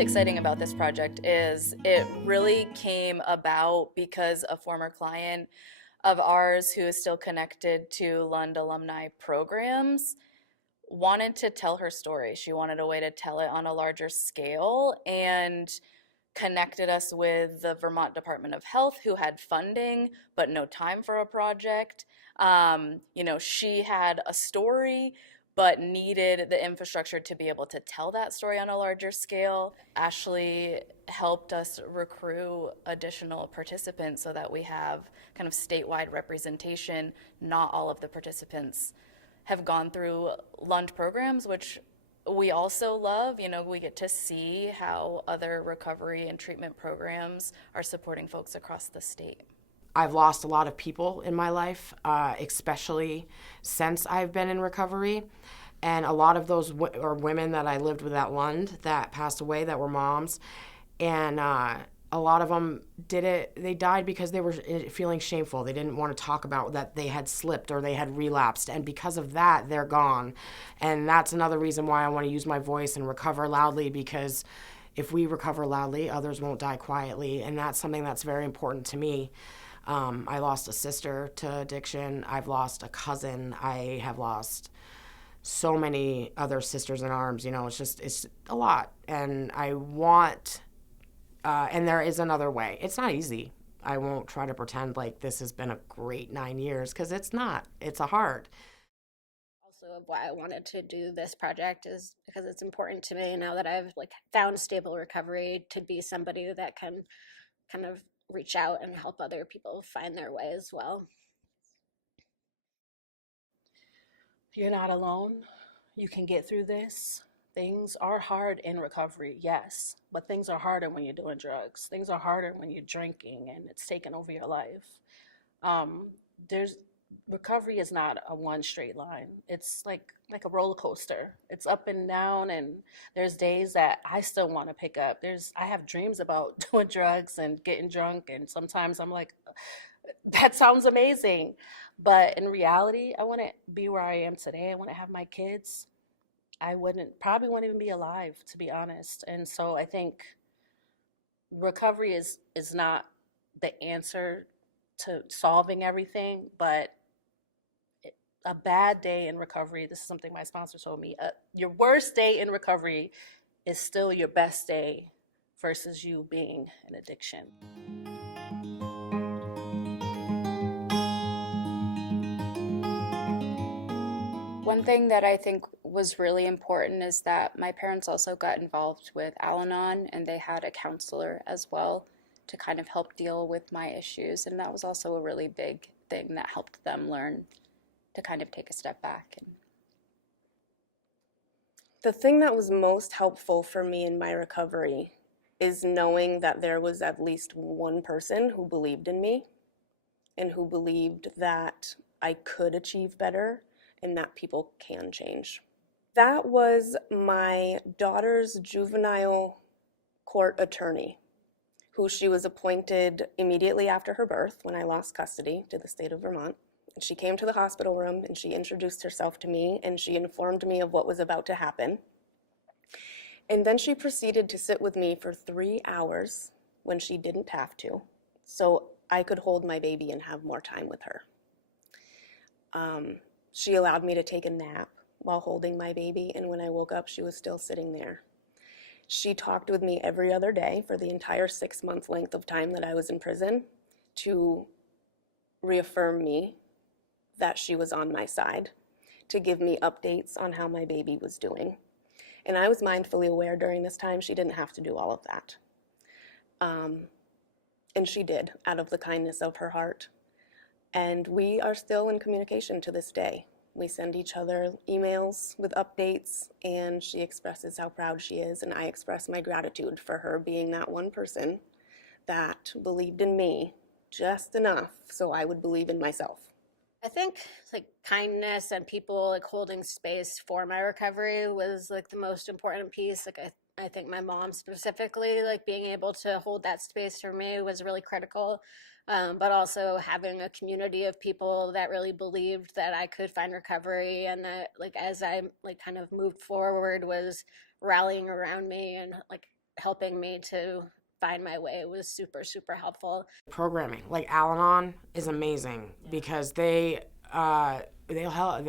really exciting about this project is it really came about because a former client of ours who is still connected to Lund alumni programs wanted to tell her story. She wanted a way to tell it on a larger scale and connected us with the Vermont Department of Health, who had funding but no time for a project. She had a story but needed the infrastructure to be able to tell that story on a larger scale. Ashley helped us recruit additional participants so that we have kind of statewide representation. Not all of the participants have gone through Lund programs, which we also love. We get to see how other recovery and treatment programs are supporting folks across the state. I've lost a lot of people in my life, especially since I've been in recovery. And a lot of those are women that I lived with at Lund that passed away that were moms. And a lot of them they died because they were feeling shameful. They didn't want to talk about that they had slipped or they had relapsed. And because of that, they're gone. And that's another reason why I want to use my voice and recover loudly, because if we recover loudly, others won't die quietly. And that's something that's very important to me. I lost a sister to addiction. I've lost a cousin. I have lost so many other sisters in arms. It's a lot. And I want, and there is another way. It's not easy. I won't try to pretend like this has been a great 9 years, because it's not. It's a hard. Also, of why I wanted to do this project is because it's important to me now that I've found stable recovery to be somebody that can kind of reach out and help other people find their way as well. You're not alone. You can get through this. Things are hard in recovery, yes, but things are harder when you're doing drugs. Things are harder when you're drinking and it's taking over your life. There's Recovery is not a one straight line. It's like a roller coaster. It's up and down, and there's days that I still want to pick up. I have dreams about doing drugs and getting drunk, and sometimes I'm like, that sounds amazing. But in reality, I wouldn't be where I am today. I wouldn't have my kids. I probably wouldn't even be alive, to be honest. And so I think recovery is not the answer to solving everything, but a bad day in recovery, this is something my sponsor told me, your worst day in recovery is still your best day versus you being an addiction. One thing that I think was really important is that my parents also got involved with Al-Anon, and they had a counselor as well to kind of help deal with my issues. And that was also a really big thing that helped them learn to kind of take a step back. The thing that was most helpful for me in my recovery is knowing that there was at least one person who believed in me and who believed that I could achieve better and that people can change. That was my daughter's juvenile court attorney, who she was appointed immediately after her birth when I lost custody to the state of Vermont. And she came to the hospital room and she introduced herself to me and she informed me of what was about to happen. And then she proceeded to sit with me for 3 hours when she didn't have to, so I could hold my baby and have more time with her. She allowed me to take a nap while holding my baby, and when I woke up, she was still sitting there. She talked with me every other day for the entire 6-month length of time that I was in prison to reaffirm me that she was on my side, to give me updates on how my baby was doing. And I was mindfully aware during this time she didn't have to do all of that. And she did, out of the kindness of her heart. And we are still in communication to this day. We send each other emails with updates, and she expresses how proud she is, and I express my gratitude for her being that one person that believed in me just enough so I would believe in myself. I think kindness and people holding space for my recovery was the most important piece. I think my mom specifically, being able to hold that space for me was really critical. But also having a community of people that really believed that I could find recovery, and that as I kind of moved forward was rallying around me and helping me to find my way was super, super helpful. Programming like Al-Anon is amazing because they'll help.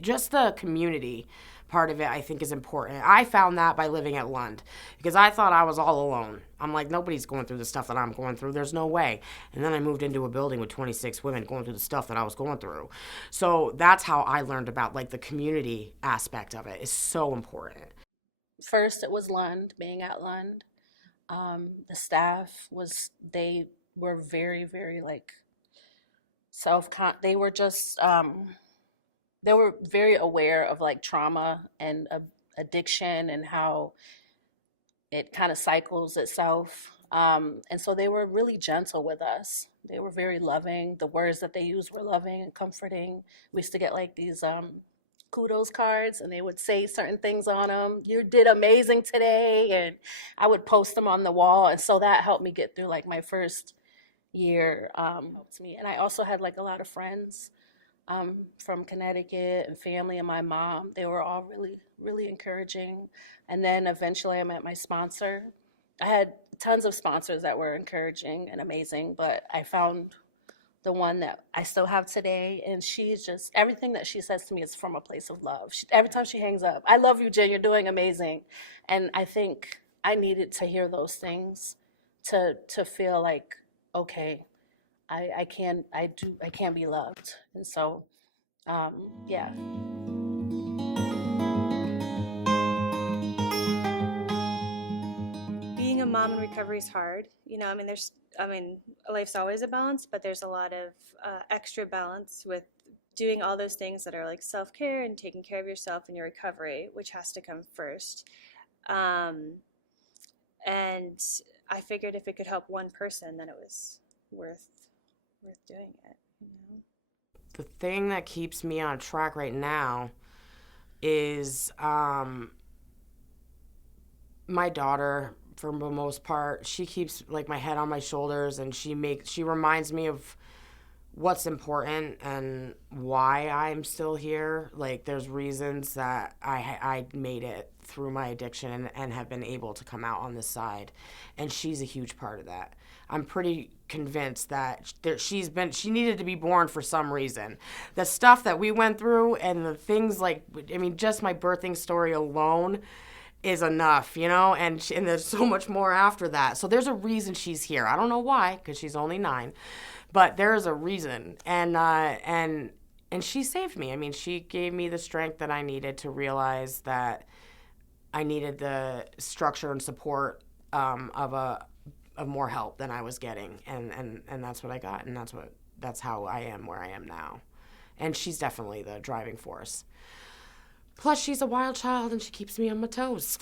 Just the community part of it, I think, is important. I found that by living at Lund because I thought I was all alone. I'm like, nobody's going through the stuff that I'm going through. There's no way. And then I moved into a building with 26 women going through the stuff that I was going through. So that's how I learned about like the community aspect of it is so important. First, it was Lund, being at Lund. The staff they were very, very like they were just, they were very aware of like trauma and addiction and how it kind of cycles itself. And so they were really gentle with us. They were very loving. The words that they used were loving and comforting. We used to get like these kudos cards, and they would say certain things on them. You did amazing today, and I would post them on the wall. And so that helped me get through like my first year. Helped me, and I also had like a lot of friends from Connecticut and family and my mom. They were all really, really encouraging. And then eventually I met my sponsor. I had tons of sponsors that were encouraging and amazing, but I found the one that I still have today. And she's just, everything that she says to me is from a place of love. Every time she hangs up, I love you, Jen, you're doing amazing. And I think I needed to hear those things to feel like, okay, I can be loved. And so, yeah. Being a mom in recovery is hard. Life's always a balance, but there's a lot of extra balance with doing all those things that are like self-care and taking care of yourself in your recovery, which has to come first. And I figured if it could help one person, then it was worth doing it. The thing that keeps me on track right now is my daughter. For the most part, she keeps like my head on my shoulders, and she reminds me of what's important and why I'm still here. Like there's reasons that I made it through my addiction and have been able to come out on this side, and she's a huge part of that. I'm pretty convinced that she needed to be born for some reason. The stuff that we went through and the things like, just my birthing story alone is enough, and there's so much more after that. So there's a reason she's here. I don't know why, because she's only 9, but there is a reason. And she saved me. She gave me the strength that I needed to realize that I needed the structure and support of more help than I was getting, and that's what I got, and that's how I am where I am now. And she's definitely the driving force. Plus, she's a wild child, and she keeps me on my toes.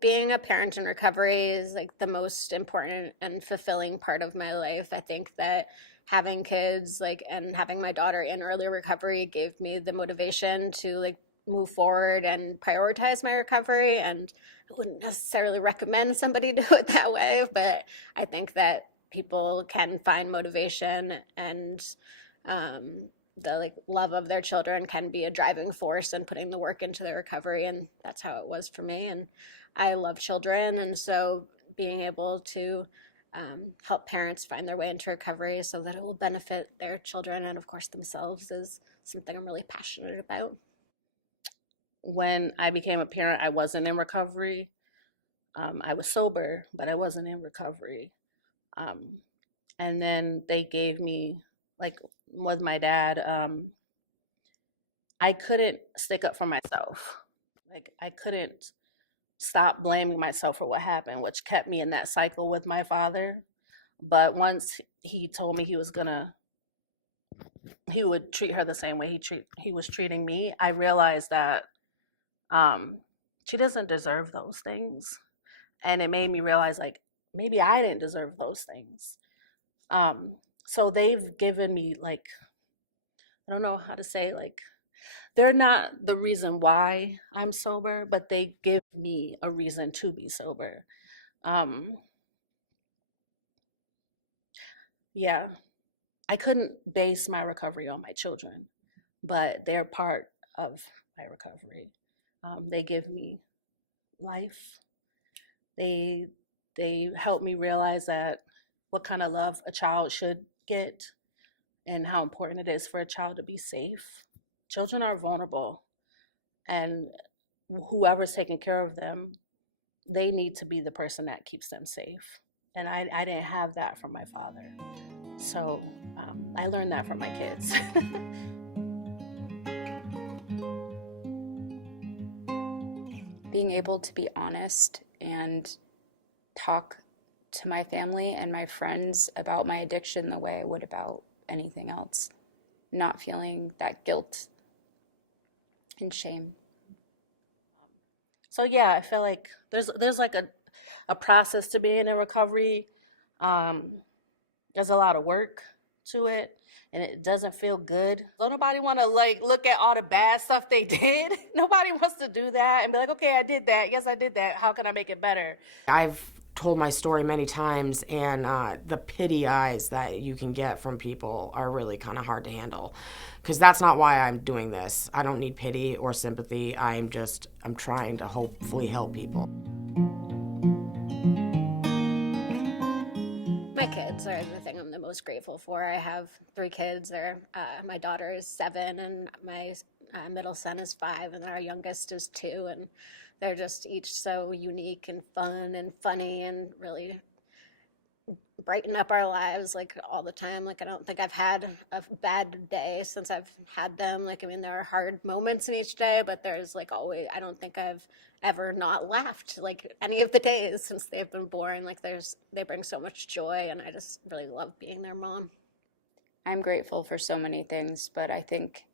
Being a parent in recovery is like the most important and fulfilling part of my life. I think that having kids and having my daughter in early recovery gave me the motivation to move forward and prioritize my recovery. And I wouldn't necessarily recommend somebody do it that way, but I think that people can find motivation, and the love of their children can be a driving force in putting the work into their recovery. And that's how it was for me. And I love children, and so being able to help parents find their way into recovery so that it will benefit their children and of course themselves is something I'm really passionate about. When I became a parent, I wasn't in recovery. I was sober, but I wasn't in recovery. And then they gave me, with my dad, I couldn't stick up for myself. I couldn't stop blaming myself for what happened, which kept me in that cycle with my father. But once he told me he would treat her the same way he was treating me, I realized that she doesn't deserve those things. And it made me realize maybe I didn't deserve those things. So they've given me I don't know how to say, they're not the reason why I'm sober, but they give me a reason to be sober. Yeah, I couldn't base my recovery on my children, but they're part of my recovery. They give me life. They help me realize that what kind of love a child should get and how important it is for a child to be safe. Children are vulnerable, and whoever's taking care of them, they need to be the person that keeps them safe. And I didn't have that from my father. So I learned that from my kids. Being able to be honest and talk to my family and my friends about my addiction the way I would about anything else, not feeling that guilt and shame. So yeah, I feel like there's like a process to being in recovery. There's a lot of work to it, and it doesn't feel good. Don't nobody want to like look at all the bad stuff they did. Nobody wants to do that and be like, okay, I did that. Yes, I did that. How can I make it better? I've told my story many times, and the pity eyes that you can get from people are really kind of hard to handle, because that's not why I'm doing this. I don't need pity or sympathy. I'm trying to hopefully help people. My kids are the thing I'm the most grateful for. I have 3 kids. My daughter is 7, and my middle son is 5, and our youngest is 2. And they're just each so unique and fun and funny and really brighten up our lives like all the time. Like I don't think I've had a bad day since I've had them. Like I mean there are hard moments in each day, but there's like always, I don't think I've ever not laughed like any of the days since they've been born. Like they bring so much joy, and I just really love being their mom. I'm grateful for so many things, but I think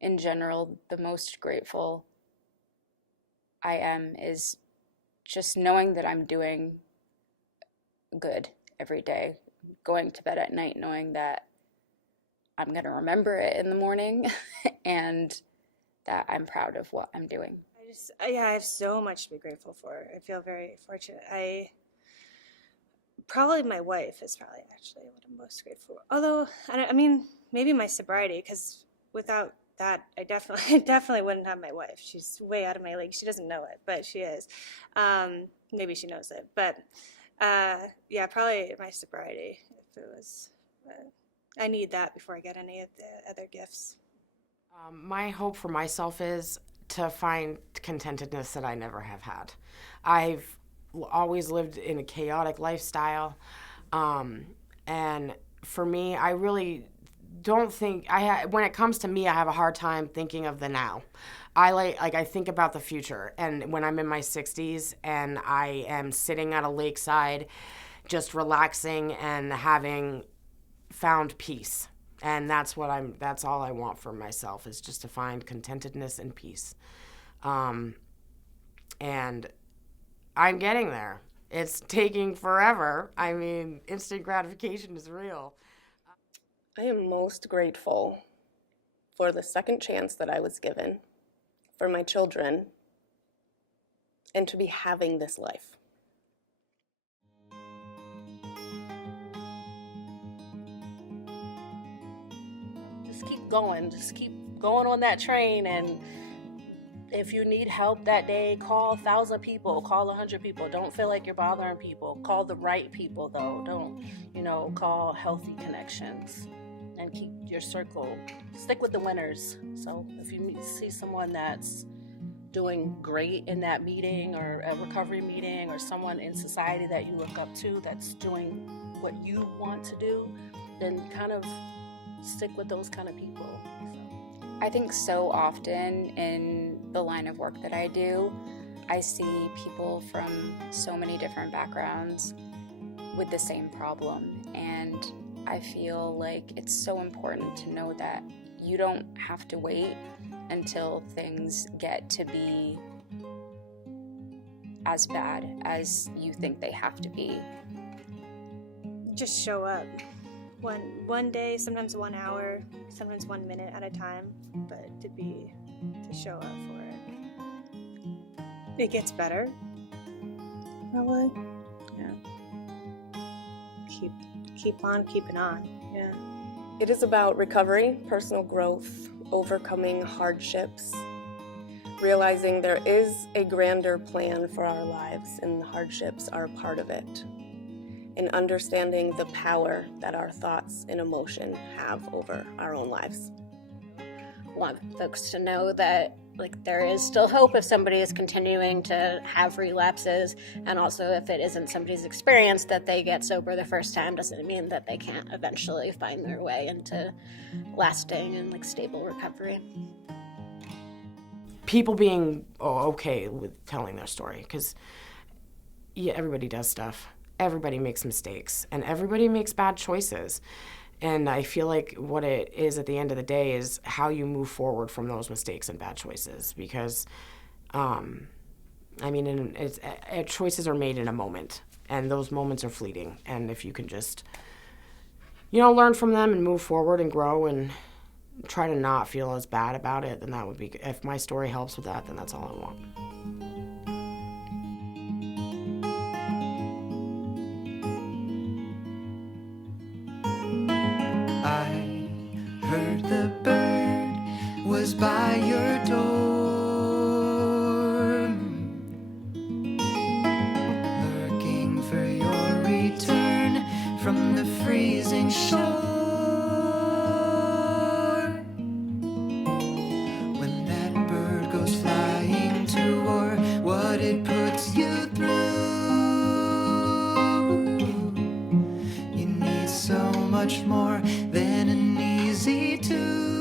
in general, the most grateful I am is just knowing that I'm doing good every day, going to bed at night knowing that I'm going to remember it in the morning and that I'm proud of what I'm doing. I have so much to be grateful for. I feel very fortunate. Probably my wife is probably actually what I'm most grateful for. Although, I mean, maybe my sobriety, because without that, I definitely wouldn't have my wife. She's way out of my league. She doesn't know it, but she is. Maybe she knows it, but yeah, probably my sobriety. If it was, I need that before I get any of the other gifts. My hope for myself is to find contentedness that I never have had. I've always lived in a chaotic lifestyle, and for me, I really don't think when it comes to me, I have a hard time thinking of the now. I think about the future, and when I'm in my 60s and I am sitting at a lakeside just relaxing and having found peace. And that's all I want for myself, is just to find contentedness and peace. And I'm getting there. It's taking forever. I mean, instant gratification is real. I am most grateful for the second chance that I was given, for my children, and to be having this life. Just keep going on that train. And if you need help that day, call 1,000 people, call 100 people. Don't feel like you're bothering people. Call the right people though. Don't, call healthy connections, and keep your circle. Stick with the winners. So if you see someone that's doing great in that meeting or a recovery meeting, or someone in society that you look up to that's doing what you want to do, then kind of stick with those kind of people. I think so often in the line of work that I do, I see people from so many different backgrounds with the same problem. And I feel like it's so important to know that you don't have to wait until things get to be as bad as you think they have to be. Just show up. One day, sometimes 1 hour, sometimes 1 minute at a time, but to show up for it. It gets better. Probably. Yeah. Keep on keeping on. Yeah. It is about recovery, personal growth, overcoming hardships, realizing there is a grander plan for our lives and the hardships are a part of it, and understanding the power that our thoughts and emotion have over our own lives. I want folks to know that there is still hope if somebody is continuing to have relapses, and also if it isn't somebody's experience that they get sober the first time doesn't mean that they can't eventually find their way into lasting and stable recovery. People being okay with telling their story, because everybody does stuff, everybody makes mistakes, and everybody makes bad choices. And I feel like what it is at the end of the day is how you move forward from those mistakes and bad choices. Because, choices are made in a moment, and those moments are fleeting. And if you can just, learn from them and move forward and grow and try to not feel as bad about it, then that would be good. If my story helps with that, then that's all I want. Heard the bird was by your door, lurking for your return from the freezing shore. When that bird goes flying to war, what it puts you through, you need so much more than an easy to